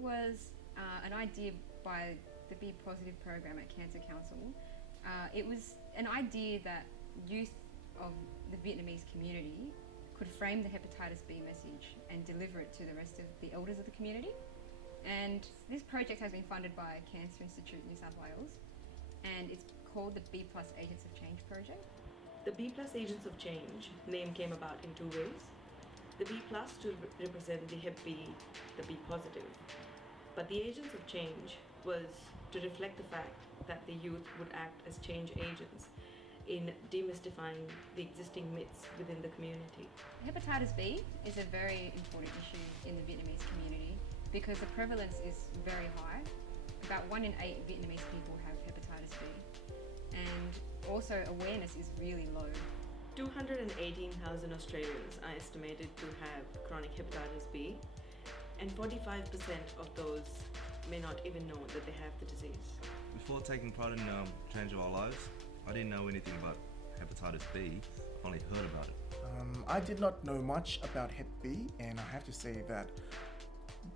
was an idea by the Be Positive program at Cancer Council. It was an idea that youth of the Vietnamese community could frame the hepatitis B message and deliver it to the rest of the elders of the community. And this project has been funded by Cancer Institute New South Wales, and it's called the B Plus Agents of Change project. The B Plus Agents of Change name came about in two ways. The B Plus to represent the Hep B, the B positive. But the Agents of Change was to reflect the fact that the youth would act as change agents in demystifying the existing myths within the community. Hepatitis B is a very important issue in the Vietnamese community because the prevalence is very high. About 1 in 8 Vietnamese people have hepatitis B, and also awareness is really low. 218,000 Australians are estimated to have chronic hepatitis B, and 45% of those may not even know that they have the disease. Before taking part in Change of Our Lives, I didn't know anything about hepatitis B. I've only heard about it. I did not know much about Hep B, and I have to say that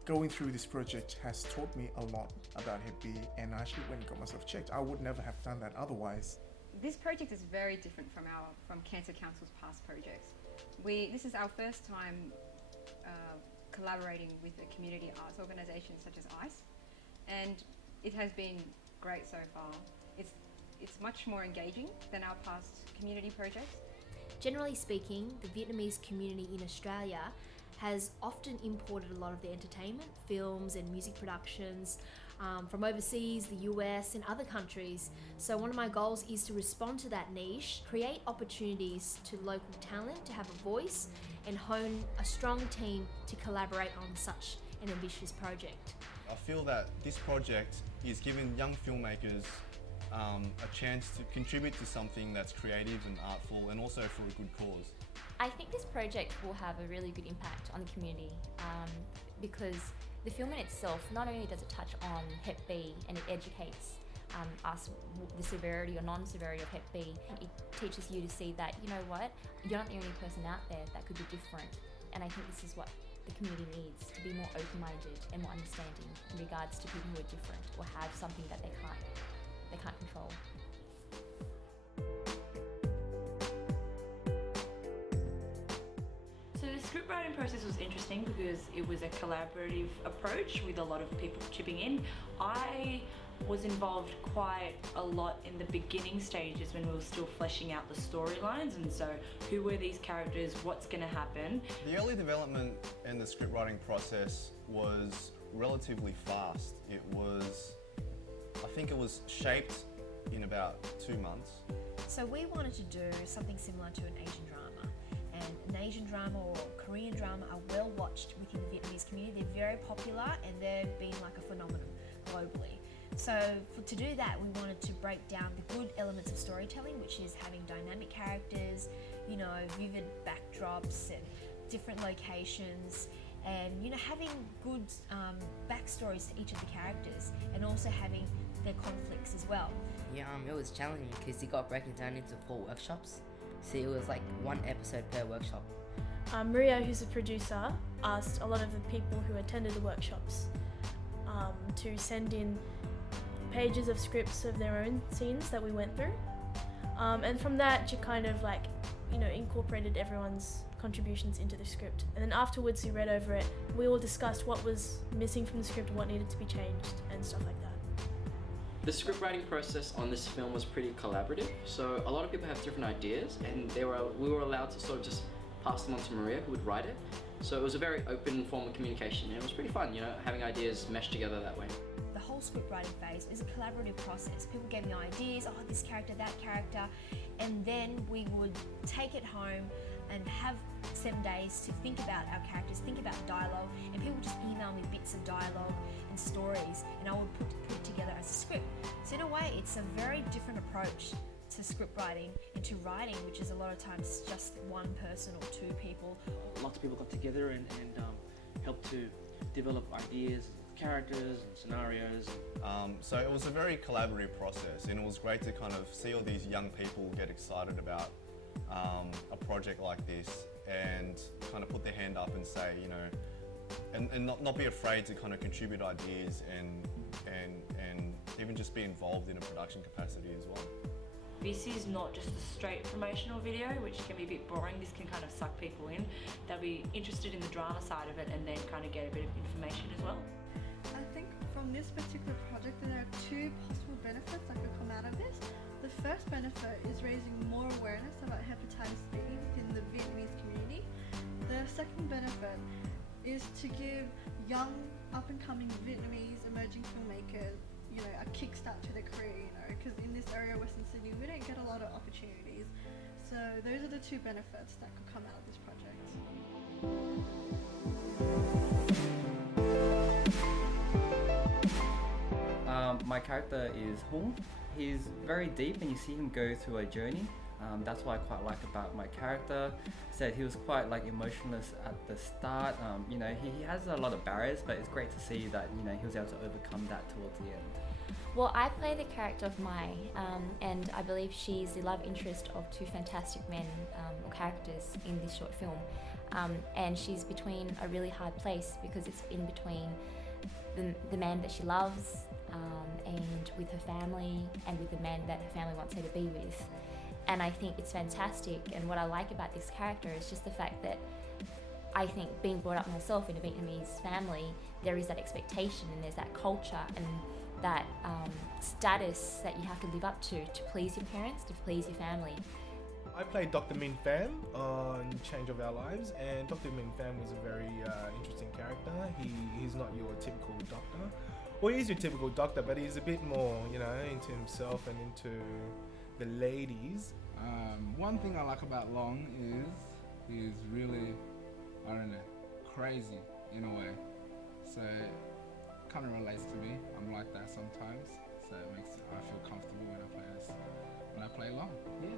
going through this project has taught me a lot about Hep B, and I actually went and got myself checked. I would never have done that otherwise. This project is very different from Cancer Council's past projects. This is our first time collaborating with a community arts organisation such as ICE, and it has been great so far. It's much more engaging than our past community projects. Generally speaking, the Vietnamese community in Australia has often imported a lot of their entertainment, films and music productions from overseas, the US and other countries. So one of my goals is to respond to that niche, create opportunities to local talent to have a voice, and hone a strong team to collaborate on such an ambitious project. I feel that this project is giving young filmmakers a chance to contribute to something that's creative and artful, and also for a good cause. I think this project will have a really good impact on the community because the film in itself, not only does it touch on Hep B and it educates us the severity or non-severity of Hep B, it teaches you to see that, you know what, you're not the only person out there that could be different. And I think this is what the community needs, to be more open-minded and more understanding in regards to people who are different or have something that they can't control. So the script writing process was interesting because it was a collaborative approach with a lot of people chipping in. I was involved quite a lot in the beginning stages when we were still fleshing out the storylines, and so who were these characters, what's going to happen. The early development in the script writing process was relatively fast. I think it was shaped in about 2 months. So we wanted to do something similar to an Asian drama. And an Asian drama or Korean drama are well watched within the Vietnamese community. They're very popular and they've been like a phenomenon globally. So to do that, we wanted to break down the good elements of storytelling, which is having dynamic characters, you know, vivid backdrops and different locations, and you know, having good backstories to each of the characters, and also having their conflicts as well. Yeah, it was challenging because it got broken down into 4 workshops. So it was like 1 episode per workshop. Maria, who's the producer, asked a lot of the people who attended the workshops to send in pages of scripts of their own scenes that we went through. And from that, she kind of like, you know, incorporated everyone's contributions into the script. And then afterwards we read over it, we all discussed what was missing from the script, what needed to be changed and stuff like that. The script writing process on this film was pretty collaborative, so a lot of people have different ideas, and we were allowed to sort of just pass them on to Maria, who would write it. So it was a very open form of communication, and it was pretty fun, you know, having ideas meshed together that way. The whole script writing phase is a collaborative process. People gave me ideas, oh, this character, that character, and then we would take it home and have 7 days to think about our characters, think about dialogue, and people just email me bits of dialogue and stories, and I would put it together as a script. So in a way, it's a very different approach to script writing and to writing, which is a lot of times just one person or 2 people. Lots of people got together and helped to develop ideas, characters and scenarios. So it was a very collaborative process, and it was great to kind of see all these young people get excited about a project like this and kind of put their hand up and say, you know, and not be afraid to kind of contribute ideas and even just be involved in a production capacity as well. This is not just a straight promotional video, which can be a bit boring. This can kind of suck people in. They'll be interested in the drama side of it and then kind of get a bit of information as well. I think from this particular project there are two possible benefits that could come out of this. The first benefit is raising more awareness about hepatitis B within the Vietnamese community. The second benefit is to give young up-and-coming Vietnamese emerging filmmakers, you know, a kickstart to their career, you know, because in this area of Western Sydney we don't get a lot of opportunities. So those are the two benefits that could come out of this project. My character is Hung. He's very deep and you see him go through a journey. That's what I quite like about my character. Said he was quite like emotionless at the start. You know, he has a lot of barriers, but it's great to see that, you know, he was able to overcome that towards the end. Well, I play the character of Mai, and I believe she's the love interest of two fantastic men or characters in this short film. And she's between a really hard place because it's in between the man that she loves and with her family and with the man that her family wants her to be with. And I think it's fantastic, and what I like about this character is just the fact that I think being brought up myself in a Vietnamese family, there is that expectation and there's that culture and that status that you have to live up to please your parents, to please your family. I played Dr. Min Pham on Change of Our Lives, and Dr. Min Pham was a very interesting character. He's not your typical doctor. Well, he is your typical doctor, but he's a bit more, you know, into himself and into the ladies. One thing I like about Long is he's really, I don't know, crazy in a way. So it kind of relates to me. I'm like that sometimes. So it makes I feel comfortable when I play this. When I play Long, yeah,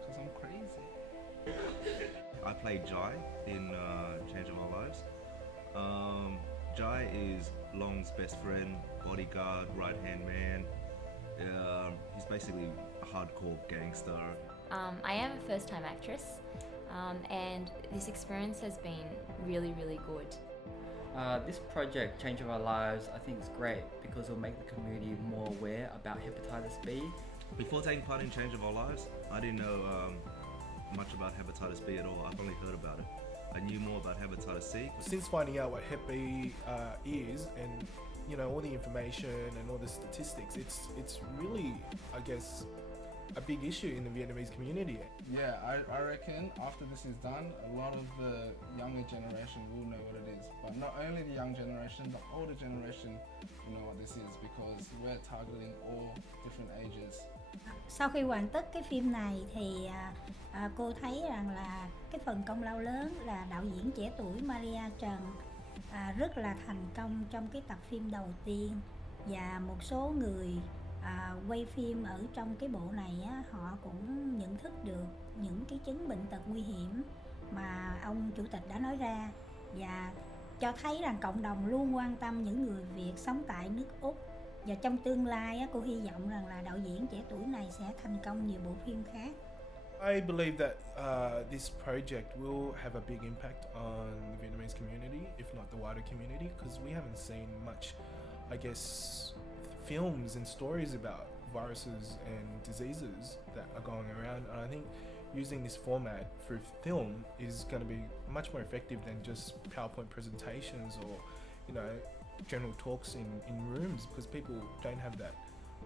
because I'm crazy. I played Jai in Change of Our Lives. Jai is Long's best friend, bodyguard, right-hand man. He's basically a hardcore gangster. I am a first-time actress, and this experience has been really, really good. This project, Change of Our Lives, I think is great because it'll make the community more aware about hepatitis B. Before taking part in Change of Our Lives, I didn't know much about hepatitis B at all. I've only heard about it. I knew more about hepatitis C. Since finding out what Hep B is, and you know, all the information and all the statistics, it's really, I guess, a big issue in the Vietnamese community. Yeah, I reckon after this is done, a lot of the younger generation will know what it is. But not only the young generation, the older generation will know what this is because we're targeting all different ages. Sau khi hoàn tất cái phim này thì cô thấy rằng là cái phần công lao lớn là đạo diễn trẻ tuổi Maria Trần rất là thành công trong cái tập phim đầu tiên, và một số người quay phim ở trong cái bộ này á, họ cũng nhận thức được những cái chứng bệnh tật nguy hiểm mà ông chủ tịch đã nói ra, và cho thấy rằng cộng đồng luôn quan tâm những người Việt sống tại nước Úc, và trong tương lai á, cô hy vọng rằng là đạo diễn trẻ tuổi này sẽ thành công nhiều bộ phim khác. I believe that this project will have a big impact on the Vietnamese community, if not the wider community, because we haven't seen much, I guess, films and stories about viruses and diseases that are going around. And I think using this format through film is going to be much more effective than just PowerPoint presentations or, you know, general talks in rooms, because people don't have that,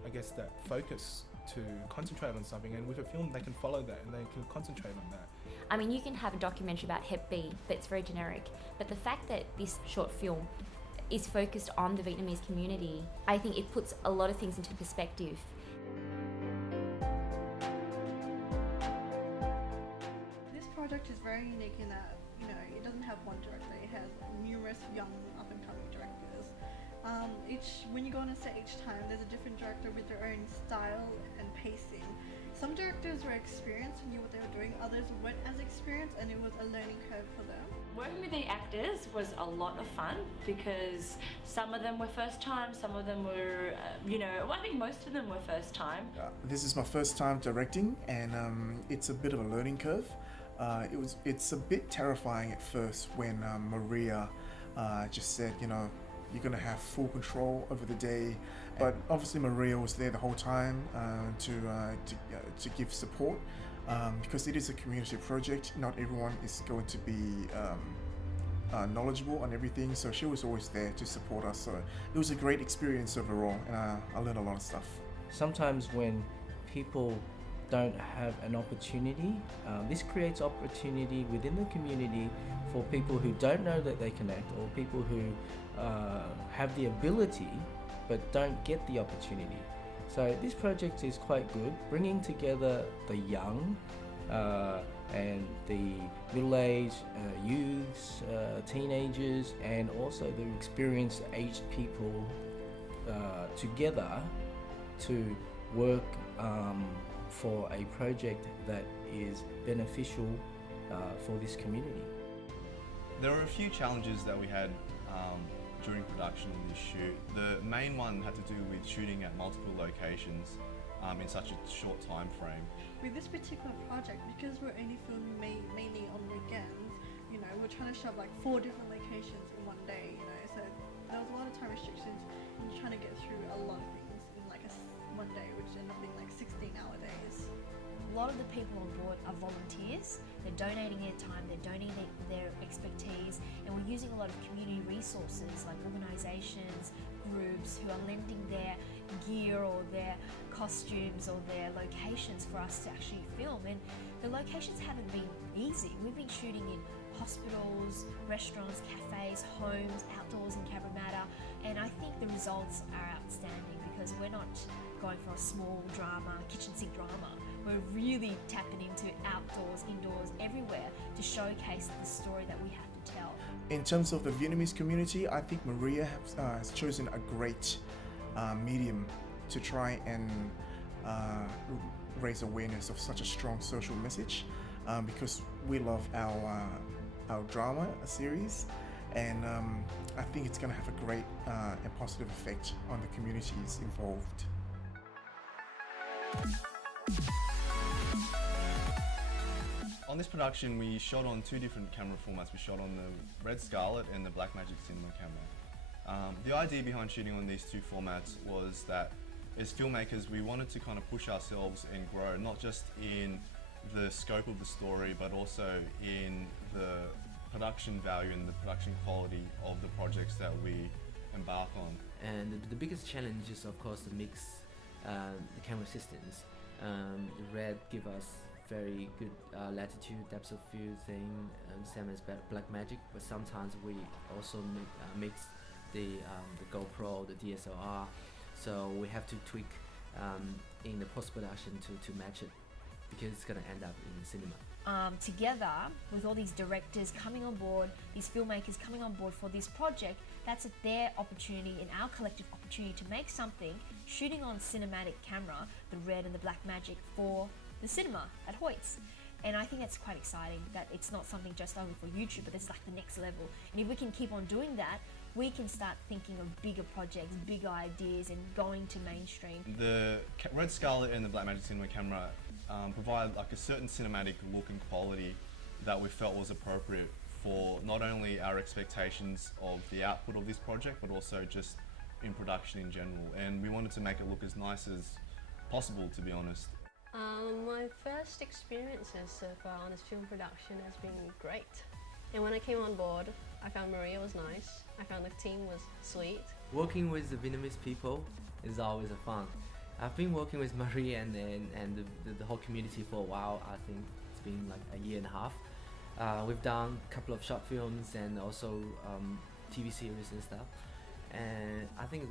I guess, that focus to concentrate on something, and with a film they can follow that and they can concentrate on that. I mean, you can have a documentary about Hep B, but it's very generic. But the fact that this short film is focused on the Vietnamese community, I think it puts a lot of things into perspective. This project is very unique in that, you know, it doesn't have one director, it has numerous young up-and-coming directors. When you go on a set each time, there's a different director with their own style and pacing. Some directors were experienced and knew what they were doing, others weren't as experienced, and it was a learning curve for them. Working with the actors was a lot of fun because some of them were first time, some of them were, I think most of them were first time. This is my first time directing, and it's a bit of a learning curve. It's a bit terrifying at first when Maria just said, you know, you're going to have full control over the day. But obviously Maria was there the whole time to give support, because it is a community project. Not everyone is going to be knowledgeable on everything, so she was always there to support us. So it was a great experience overall, and I learned a lot of stuff. Sometimes when people don't have an opportunity, this creates opportunity within the community for people who don't know that they can act, or people who have the ability but don't get the opportunity. So this project is quite good, bringing together the young and the middle-aged, youths, teenagers, and also the experienced aged people together to work for a project that is beneficial for this community. There were a few challenges that we had during production of this shoot. The main one had to do with shooting at multiple locations in such a short time frame. With this particular project, because we're only filming mainly on weekends, you know, we're trying to shoot like 4 different locations in one day, you know, so there was a lot of time restrictions and you're trying to get through a lot of things in like one day, which ended up being like 16-hour days. A lot of the people on board are volunteers. They're donating their time, they're donating their expertise, and we're using a lot of community resources like organisations, groups who are lending their gear or their costumes or their locations for us to actually film. And the locations haven't been easy. We've been shooting in hospitals, restaurants, cafes, homes, outdoors in Cabramatta, and I think the results are outstanding because we're not going for a small drama, kitchen sink drama. We're really tapping into outdoors, indoors, everywhere to showcase the story that we have to tell. In terms of the Vietnamese community, I think Maria has chosen a great medium to try and raise awareness of such a strong social message, because we love our drama series, and I think it's going to have a great and positive effect on the communities involved. On this production, we shot on 2 different camera formats. We shot on the Red Scarlet and the Blackmagic cinema camera. The idea behind shooting on these 2 formats was that as filmmakers, we wanted to kind of push ourselves and grow, not just in the scope of the story, but also in the production value and the production quality of the projects that we embark on. And the biggest challenge is, of course, the mix, the camera systems. The Red give us very good latitude, depth of field thing, same as Blackmagic, but sometimes we also mix the GoPro, the DSLR, so we have to tweak in the post-production to match it, because it's going to end up in cinema. Together with all these directors coming on board, these filmmakers coming on board for this project, that's their opportunity and our collective opportunity to make something, shooting on cinematic camera, the Red and the Blackmagic, for the cinema at Hoyts. And I think that's quite exciting, that it's not something just only for YouTube, but it's like the next level. And if we can keep on doing that, we can start thinking of bigger projects, bigger ideas, and going to mainstream. The Red Scarlet and the Blackmagic cinema camera provide like a certain cinematic look and quality that we felt was appropriate for not only our expectations of the output of this project, but also just in production in general. And we wanted to make it look as nice as possible, to be honest. My first experiences so far on this film production has been great. And when I came on board, I found Maria was nice, I found the team was sweet. Working with the Vietnamese people is always a fun. I've been working with Maria and the whole community for a while. I think it's been like a year and a half. We've done a couple of short films and also TV series and stuff. And I think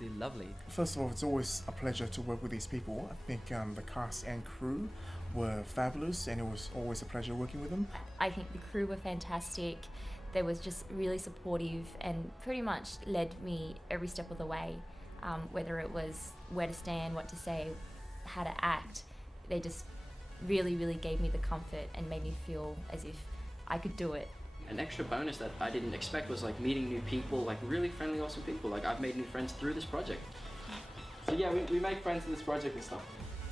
they're lovely. First of all, it's always a pleasure to work with these people. I think the cast and crew were fabulous, and it was always a pleasure working with them. I think the crew were fantastic. They was just really supportive and pretty much led me every step of the way. Whether it was where to stand, what to say, how to act, they just really, really gave me the comfort and made me feel as if I could do it. An extra bonus that I didn't expect was like meeting new people, like really friendly, awesome people. Like I've made new friends through this project. So yeah, we make friends in this project and stuff.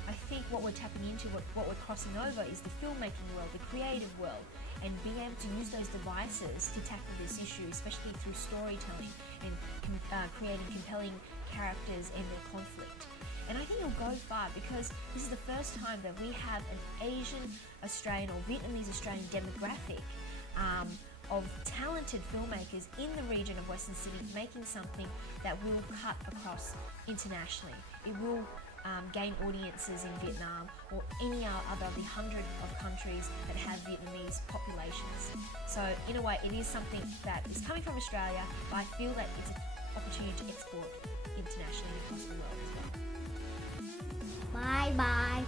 I think what we're tapping into, what we're crossing over, is the filmmaking world, the creative world, and being able to use those devices to tackle this issue, especially through storytelling and creating compelling characters and their conflict. And I think it'll go far because this is the first time that we have an Asian Australian or Vietnamese Australian demographic of talented filmmakers in the region of Western Sydney making something that will cut across internationally. It will gain audiences in Vietnam or any other of the hundred of countries that have Vietnamese populations. So in a way, it is something that is coming from Australia, but I feel that it's an opportunity to export internationally across the world as well. Bye bye.